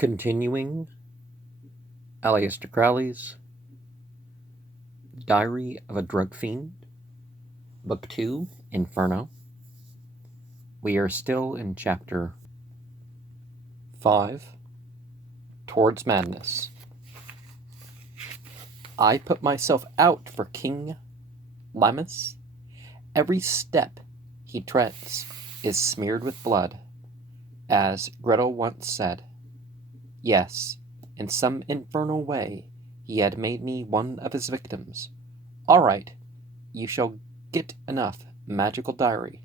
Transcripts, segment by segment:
Continuing Aleister Crowley's Diary of a Drug Fiend, Book 2, Inferno. We are still in Chapter 5, Towards Madness. I put myself out for King Lammas. Every step he treads is smeared with blood, as Gretel once said. Yes, in some infernal way he had made me one of his victims. All right, you shall get enough magical diary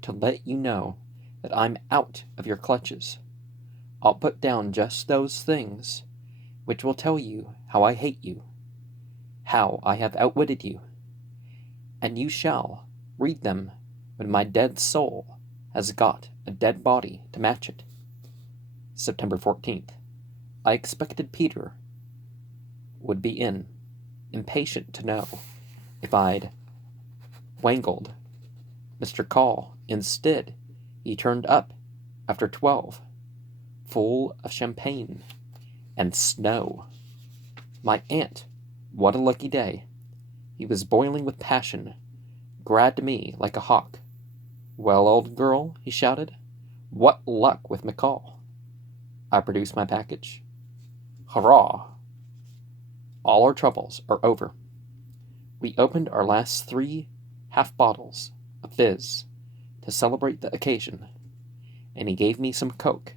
to let you know that I'm out of your clutches. I'll put down just those things which will tell you how I hate you, how I have outwitted you, and you shall read them when my dead soul has got a dead body to match it. September 14th. I expected Peter would be in, impatient to know if I'd wangled Mr. Call. Instead, he turned up after 12, full of champagne and snow. My aunt, what a lucky day. He was boiling with passion, grabbed me like a hawk. Well, old girl, he shouted, what luck with McCall? I produced my package. Hurrah! All our troubles are over. We opened our last 3 half bottles of fizz to celebrate the occasion, and he gave me some Coke,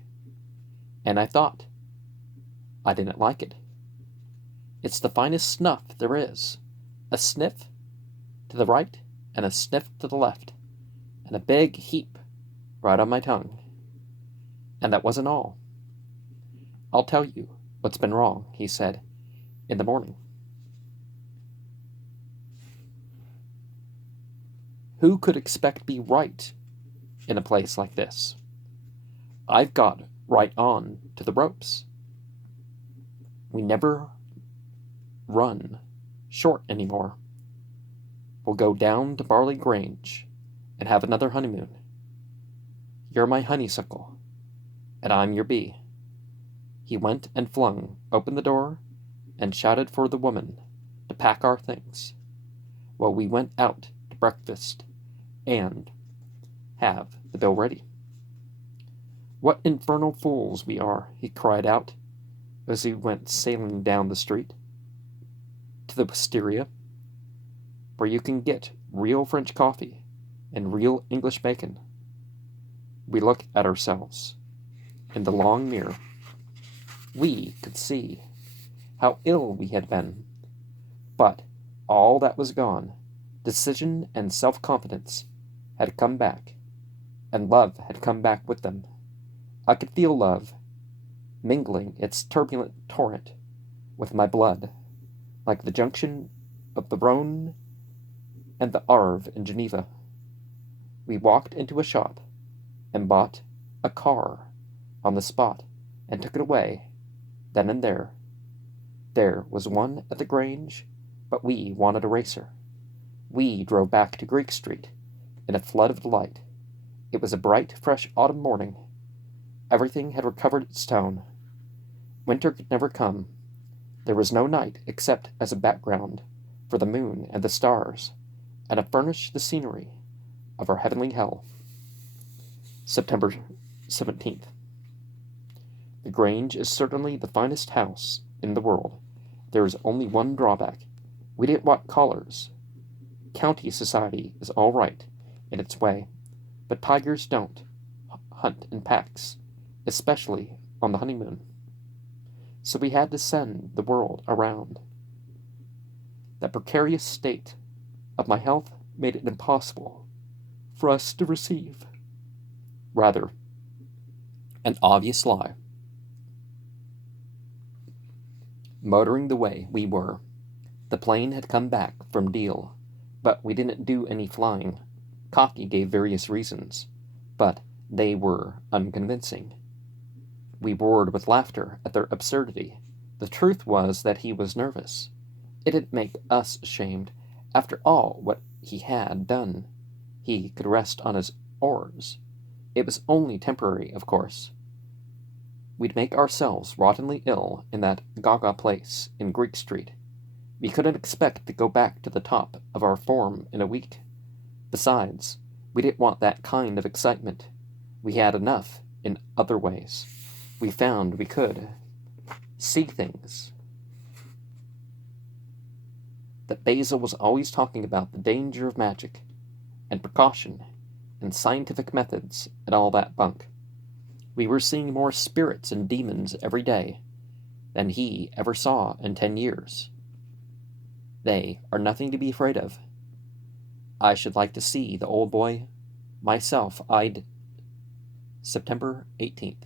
and I thought I didn't like it. It's the finest snuff there is. A sniff to the right and a sniff to the left, and a big heap right on my tongue. And that wasn't all. I'll tell you what's been wrong, he said, in the morning. Who could expect to be right in a place like this? I've got right on to the ropes. We never run short anymore. We'll go down to Barley Grange and have another honeymoon. You're my honeysuckle, and I'm your bee. He went and flung open the door and shouted for the woman to pack our things, while we went out to breakfast and have the bill ready. What infernal fools we are, he cried out as he went sailing down the street to the wisteria, where you can get real French coffee and real English bacon. We looked at ourselves in the long mirror. We could see how ill we had been, but all that was gone. Decision and self-confidence had come back, and love had come back with them. I could feel love mingling its turbulent torrent with my blood, like the junction of the Rhone and the Arve in Geneva. We walked into a shop and bought a car on the spot and took it away then and there. There was one at the Grange, but we wanted a racer. We drove back to Greek Street in a flood of delight. It was a bright, fresh autumn morning. Everything had recovered its tone. Winter could never come. There was no night except as a background for the moon and the stars, and to furnish the scenery of our heavenly hell. September 17th. The Grange is certainly the finest house in the world. There is only one drawback. We didn't want callers. County society is all right in its way, but tigers don't hunt in packs, especially on the honeymoon. So we had to send the world around. The precarious state of my health made it impossible for us to receive. Rather, an obvious lie. Motoring the way we were, the plane had come back from Deal, but we didn't do any flying. Cocky gave various reasons, but they were unconvincing. We roared with laughter at their absurdity. The truth was that he was nervous. It didn't make us ashamed. After all what he had done, he could rest on his oars. It was only temporary, of course. We'd make ourselves rottenly ill in that gaga place in Greek Street. We couldn't expect to go back to the top of our form in a week. Besides, we didn't want that kind of excitement. We had enough in other ways. We found we could see things. That Basil was always talking about the danger of magic, and precaution, and scientific methods, and all that bunk. We were seeing more spirits and demons every day than he ever saw in 10 years. They are nothing to be afraid of. I should like to see the old boy myself. September 18th.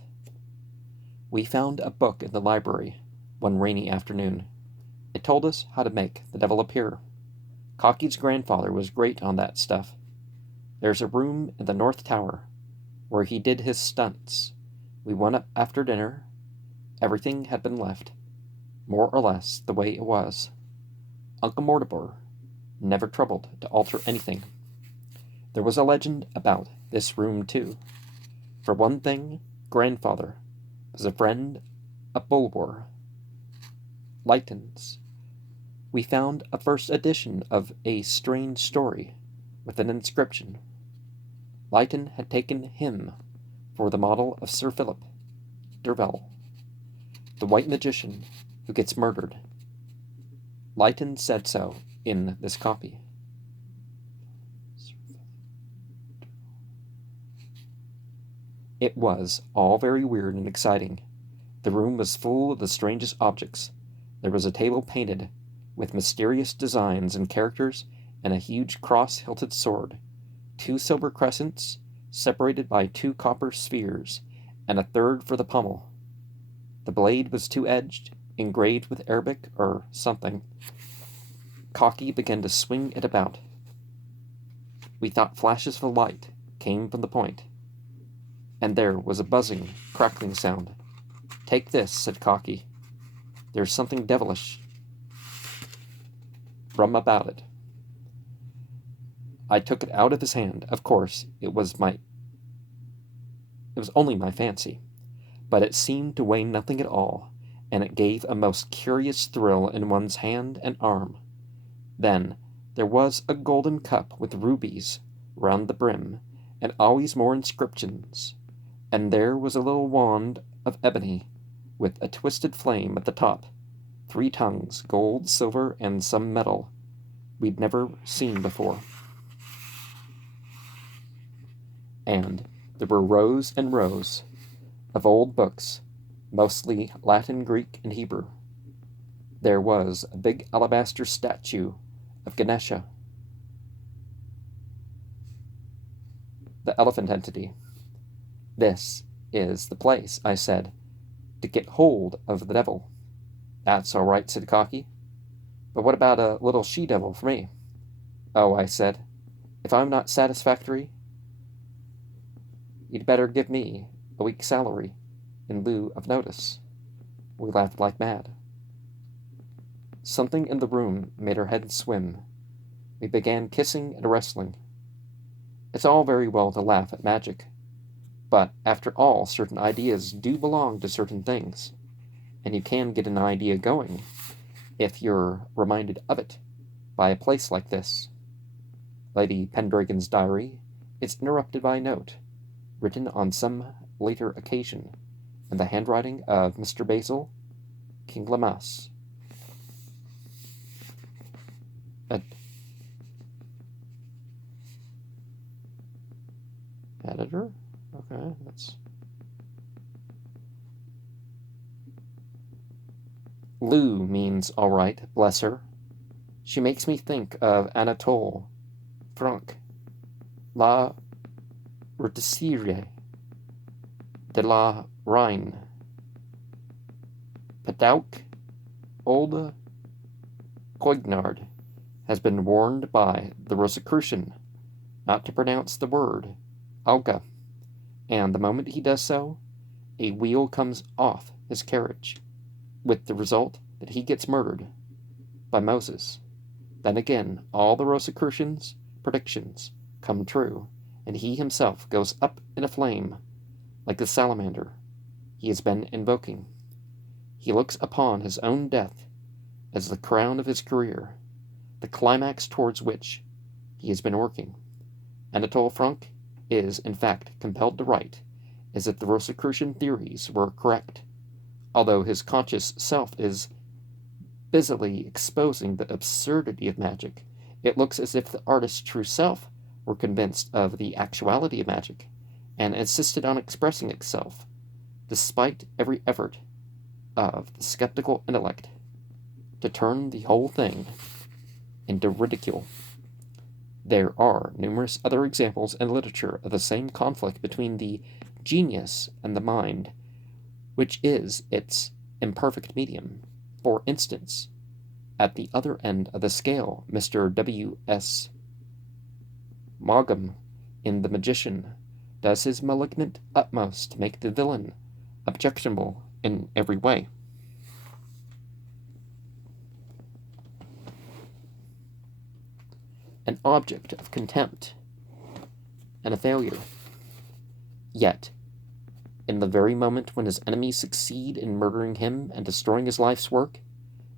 We found a book in the library one rainy afternoon. It told us how to make the devil appear. Cocky's grandfather was great on that stuff. There's a room in the North Tower where he did his stunts. We went up after dinner. Everything had been left, more or less, the way it was. Uncle Mortimer never troubled to alter anything. There was a legend about this room, too. For one thing, grandfather was a friend of Bulwer Lytton's. We found a first edition of A Strange Story with an inscription. Lytton had taken him for the model of Sir Philip Dervell, the white magician who gets murdered. Lytton said so in this copy. It was all very weird and exciting. The room was full of the strangest objects. There was a table painted with mysterious designs and characters, and a huge cross-hilted sword, 2 silver crescents separated by 2 copper spheres, and a third for the pommel. The blade was 2-edged, engraved with Arabic or something. Cocky began to swing it about. We thought flashes of light came from the point, and there was a buzzing, crackling sound. "Take this," said Cocky. "There's something devilish rum about it." I took it out of his hand. Of course, it was only my fancy, but it seemed to weigh nothing at all, and it gave a most curious thrill in one's hand and arm. Then there was a golden cup with rubies round the brim, and always more inscriptions, and there was a little wand of ebony with a twisted flame at the top, 3 tongues, gold, silver, and some metal we'd never seen before. And there were rows and rows of old books, mostly Latin, Greek, and Hebrew. There was a big alabaster statue of Ganesha, the elephant entity. "This is the place," I said, "to get hold of the devil." "That's all right," said Cocky. "But what about a little she-devil for me?" "Oh," I said, "if I'm not satisfactory, you'd better give me a week's salary in lieu of notice." We laughed like mad. Something in the room made our heads swim. We began kissing and wrestling. It's all very well to laugh at magic, but after all, certain ideas do belong to certain things, and you can get an idea going if you're reminded of it by a place like this. Lady Pendragon's diary is interrupted by a note, written on some later occasion, in the handwriting of Mr. Basil King Lamas. Editor? Okay, that's... Lou means all right, bless her. She makes me think of Anatole France, La Rotisserie de la Reine. Padauk, old Coignard, has been warned by the Rosicrucian not to pronounce the word Alga, and the moment he does so, a wheel comes off his carriage, with the result that he gets murdered by Moses. Then again, all the Rosicrucian's predictions come true, and he himself goes up in a flame like the salamander. he has been invoking. He looks upon his own death as the crown of his career, the climax towards which he has been working. Anatole France is, in fact, compelled to write as if the Rosicrucian theories were correct, although his conscious self is busily exposing the absurdity of magic. It looks as if the artist's true self were convinced of the actuality of magic and insisted on expressing itself, despite every effort of the skeptical intellect to turn the whole thing into ridicule. There are numerous other examples in literature of the same conflict between the genius and the mind, which is its imperfect medium. For instance, at the other end of the scale, Mr. W.S. Maugham in The Magician does his malignant utmost to make the villain objectionable in every way. An object of contempt and a failure. Yet, in the very moment when his enemies succeed in murdering him and destroying his life's work,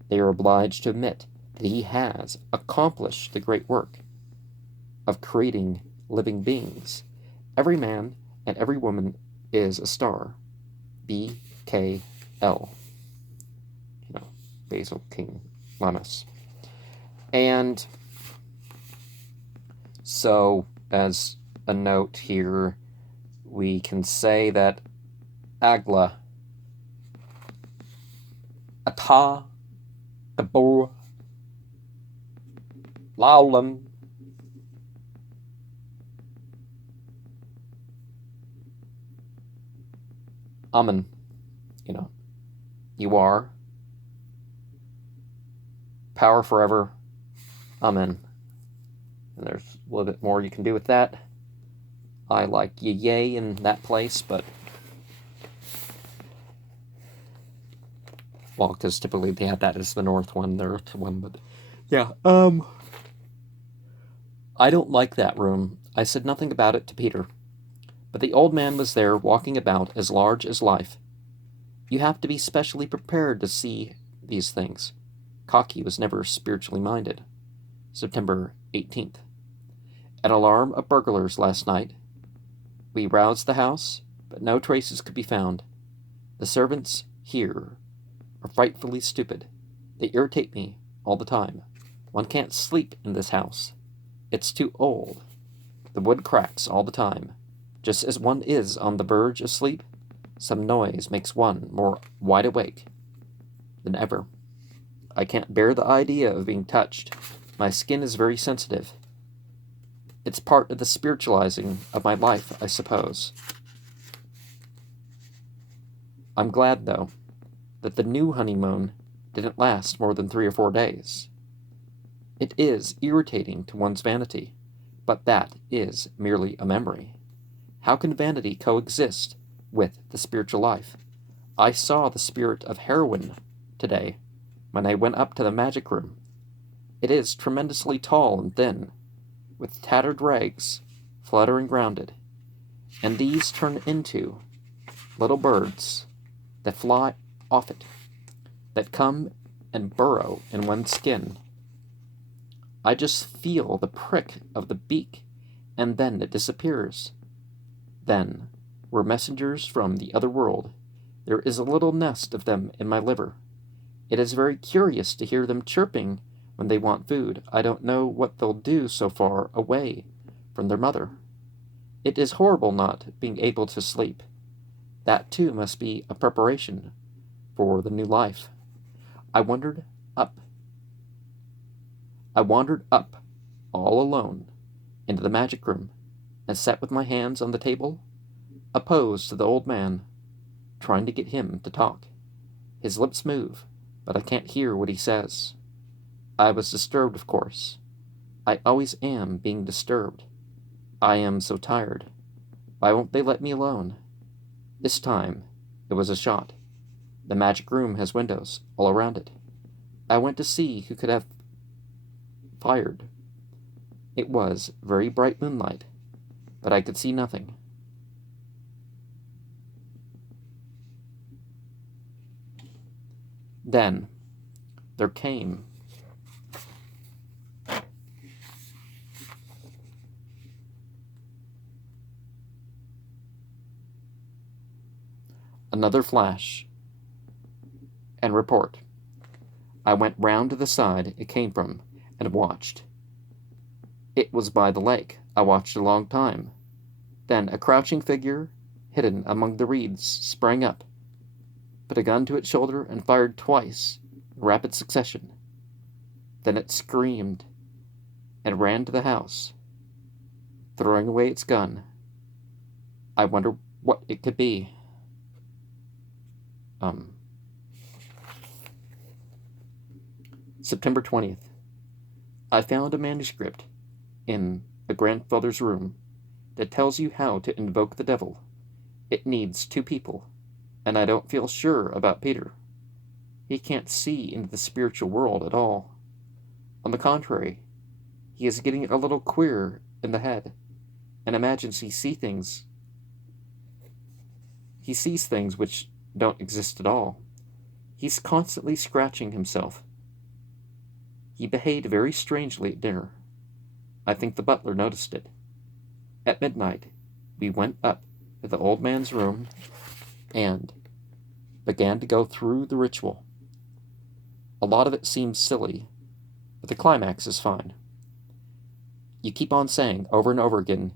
they are obliged to admit that he has accomplished the great work of creating living beings. Every man and every woman is a star. B.K.L. Basil King Lemmas. And so, as a note here, we can say that Agla, Ata, Gabor, Laulam, Amen. You are. Power forever. Amen. And there's a little bit more you can do with that. I like yay in that place, but well, because typically they have that as the north one, the earth one, but yeah, I don't like that room. I said nothing about it to Peter, but the old man was there walking about as large as life. You have to be specially prepared to see these things. Cocky was never spiritually minded. September 18th. An alarm of burglars last night. We roused the house, but no traces could be found. The servants here are frightfully stupid. They irritate me all the time. One can't sleep in this house. It's too old. The wood cracks all the time. Just as one is on the verge of sleep, some noise makes one more wide awake than ever. I can't bear the idea of being touched. My skin is very sensitive. It's part of the spiritualizing of my life, I suppose. I'm glad, though, that the new honeymoon didn't last more than 3 or 4 days. It is irritating to one's vanity, but that is merely a memory. How can vanity coexist with the spiritual life? I saw the spirit of heroin today when I went up to the magic room. It is tremendously tall and thin, with tattered rags fluttering round it, and these turn into little birds that fly off it, that come and burrow in one's skin. I just feel the prick of the beak, and then it disappears. Then, we're messengers from the other world. There is a little nest of them in my liver. It is very curious to hear them chirping when they want food. I don't know what they'll do so far away from their mother. It is horrible not being able to sleep. That, too, must be a preparation for the new life. I wandered up, all alone, into the magic room, and sat with my hands on the table, opposed to the old man, trying to get him to talk. His lips move, but I can't hear what he says. I was disturbed, of course. I always am being disturbed. I am so tired. Why won't they let me alone? This time, it was a shot. The magic room has windows all around it. I went to see who could have fired. It was very bright moonlight, but I could see nothing. Then there came another flash and report. I went round to the side it came from and watched. It was by the lake. I watched a long time. Then a crouching figure, hidden among the reeds, sprang up, put a gun to its shoulder, and fired twice in rapid succession. Then it screamed and ran to the house, throwing away its gun. I wonder what it could be. September 20th. I found a manuscript in a grandfather's room that tells you how to invoke the devil. It needs 2 people, and I don't feel sure about Peter. He can't see into the spiritual world at all. On the contrary, he is getting a little queer in the head and imagines he sees things which don't exist at all. He's constantly scratching himself. He behaved very strangely at dinner. I think the butler noticed it. At midnight, we went up to the old man's room and began to go through the ritual. A lot of it seems silly, but the climax is fine. You keep on saying over and over again,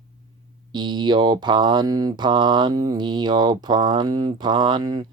Io pan pan, Io pan pan,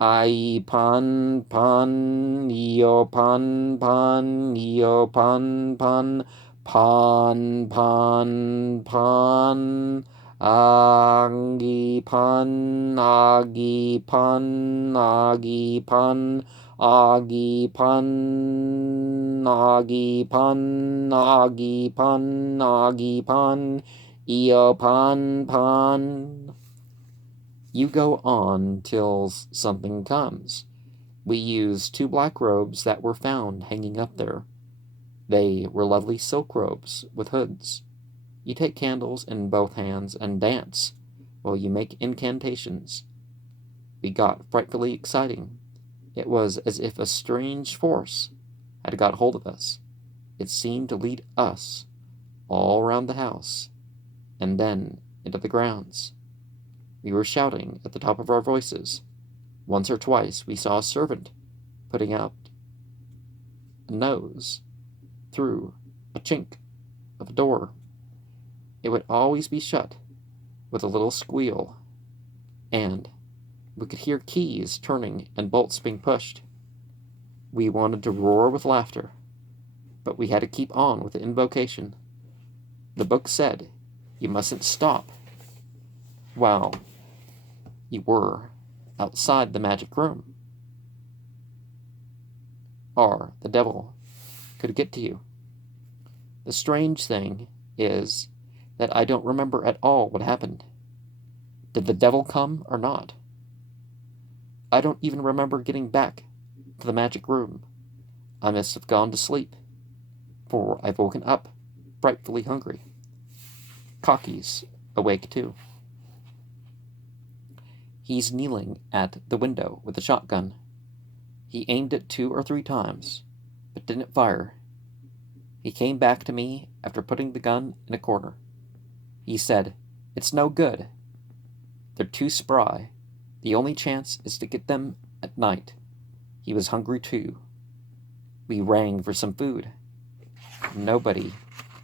I pan pan, Io pan pan, Io pan pan, pan pan pan, agi pan, agi pan, agi pan, agi pan, agi pan, agi pan, agi pan, Io pan pan. You go on till something comes. We used 2 black robes that were found hanging up there. They were lovely silk robes with hoods. You take candles in both hands and dance while you make incantations. We got frightfully exciting. It was as if a strange force had got hold of us. It seemed to lead us all round the house and then into the grounds. We were shouting at the top of our voices. Once or twice we saw a servant putting out a nose through a chink of a door. It would always be shut with a little squeal, and we could hear keys turning and bolts being pushed. We wanted to roar with laughter, but we had to keep on with the invocation. The book said you mustn't stop while you were outside the magic room, or the devil could get to you. The strange thing is that I don't remember at all what happened. Did the devil come or not? I don't even remember getting back to the magic room. I must have gone to sleep, for I've woken up frightfully hungry. Cocky's awake too. He's kneeling at the window with a shotgun. He aimed it 2 or 3 times, but didn't fire. He came back to me after putting the gun in a corner. He said, "It's no good. They're too spry. The only chance is to get them at night." He was hungry too. We rang for some food. Nobody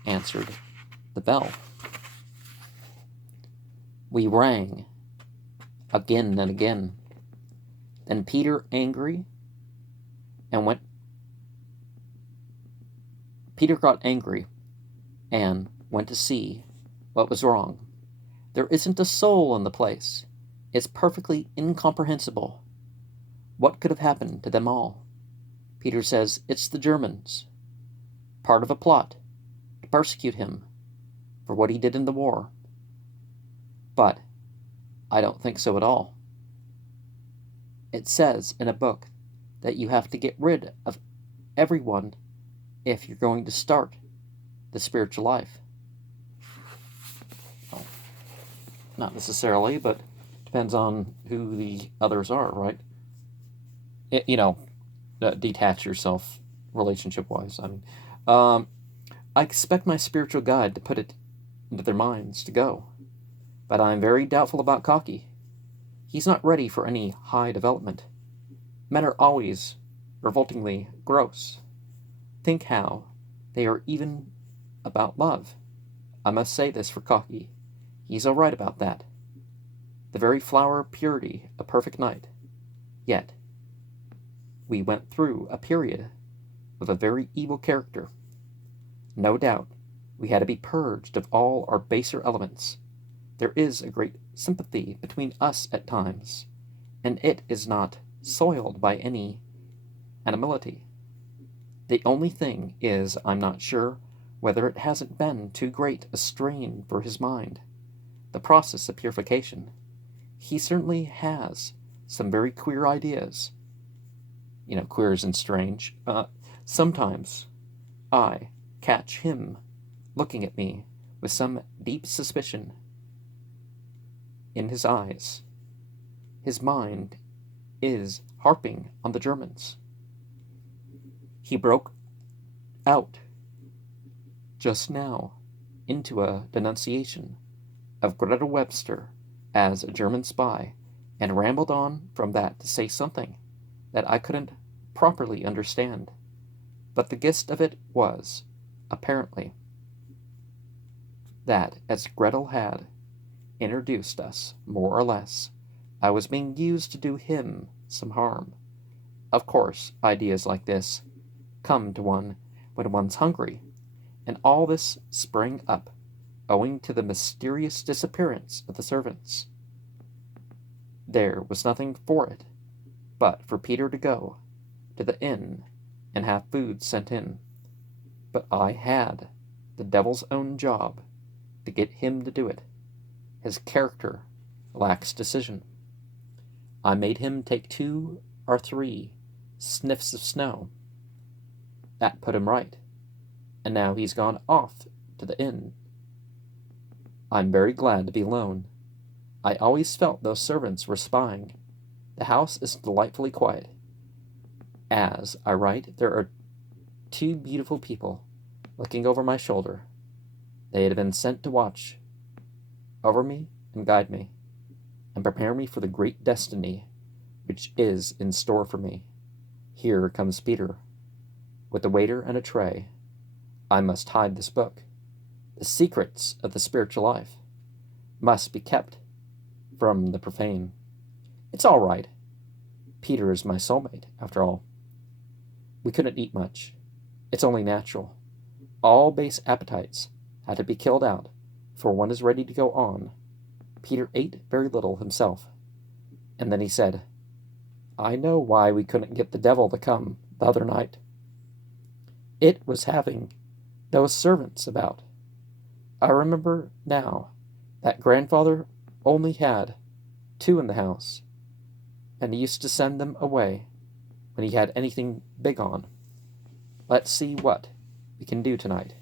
answered the bell. We rang again and again. Then Peter got angry and went to see what was wrong. There isn't a soul in the place. It's perfectly incomprehensible. What could have happened to them all? Peter says it's the Germans, part of a plot to persecute him for what he did in the war. But I don't think so at all. It says in a book that you have to get rid of everyone if you're going to start the spiritual life. Well, not necessarily, but depends on who the others are, right? you know, detach yourself relationship-wise. I mean, um, I expect my spiritual guide to put it into their minds to go, but I'm very doubtful about Cocky. He's not ready for any high development. Men are always revoltingly gross. Think how they are even about love. I must say this for Cocky. He's all right about that. The very flower of purity, a perfect night. Yet, we went through a period with a very evil character. No doubt, we had to be purged of all our baser elements. There is a great sympathy between us at times, and it is not soiled by any animality. The only thing is, I'm not sure whether it hasn't been too great a strain for his mind. The process of purification. He certainly has some very queer ideas. Queer as in strange. Sometimes I catch him looking at me with some deep suspicion in his eyes. His mind is harping on the Germans. He broke out just now into a denunciation of Greta Webster as a German spy, and rambled on from that to say something that I couldn't properly understand. But the gist of it was, apparently, that as Gretel had introduced us, more or less, I was being used to do him some harm. Of course, ideas like this come to one when one's hungry, and all this sprang up owing to the mysterious disappearance of the servants. There was nothing for it but for Peter to go to the inn and have food sent in. But I had the devil's own job to get him to do it. His character lacks decision. I made him take 2 or 3 sniffs of snow. That put him right, and now he's gone off to the inn. I'm very glad to be alone. I always felt those servants were spying. The house is delightfully quiet. As I write, there are 2 beautiful people looking over my shoulder. They had been sent to watch over me and guide me, and prepare me for the great destiny which is in store for me. Here comes Peter, with a waiter and a tray. I must hide this book. The secrets of the spiritual life must be kept from the profane. It's all right. Peter is my soulmate, after all. We couldn't eat much. It's only natural. All base appetites had to be killed out before one is ready to go on. Peter ate very little himself, and then he said, I know why we couldn't get the devil to come the other night. It was having those servants about. I remember now that grandfather only had 2 in the house, and he used to send them away when he had anything big on. Let's see what we can do tonight.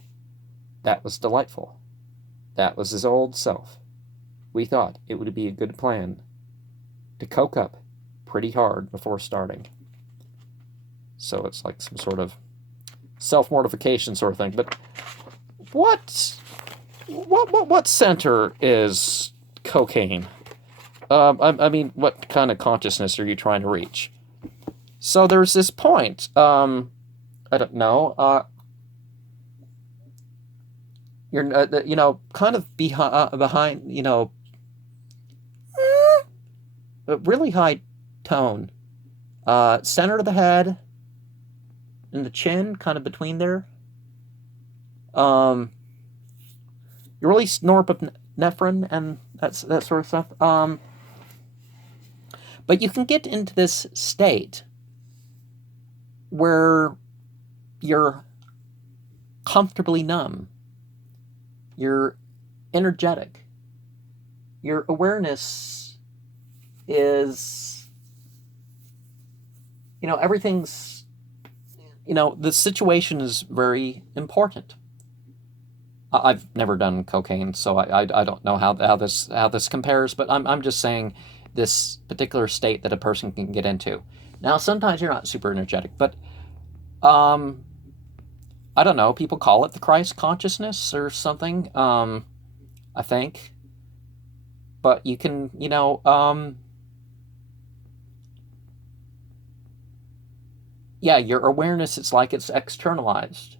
That was delightful. That was his old self. We thought it would be a good plan to coke up pretty hard before starting. So it's like some sort of self-mortification sort of thing. But what center is cocaine? I mean, what kind of consciousness are you trying to reach? So there's this point. I don't know. You're kind of behind. A really high tone. Center of the head and the chin, kind of between there. You release norepinephrine and that sort of stuff. But you can get into this state where you're comfortably numb. You're energetic. Your awareness is, everything's, the situation is very important. I've never done cocaine, so I don't know how this compares, but I'm just saying this particular state that a person can get into. Now, sometimes you're not super energetic, but I don't know. People call it the Christ consciousness or something. I think, but you can, yeah, your awareness. It's like it's externalized.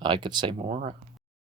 I could say more.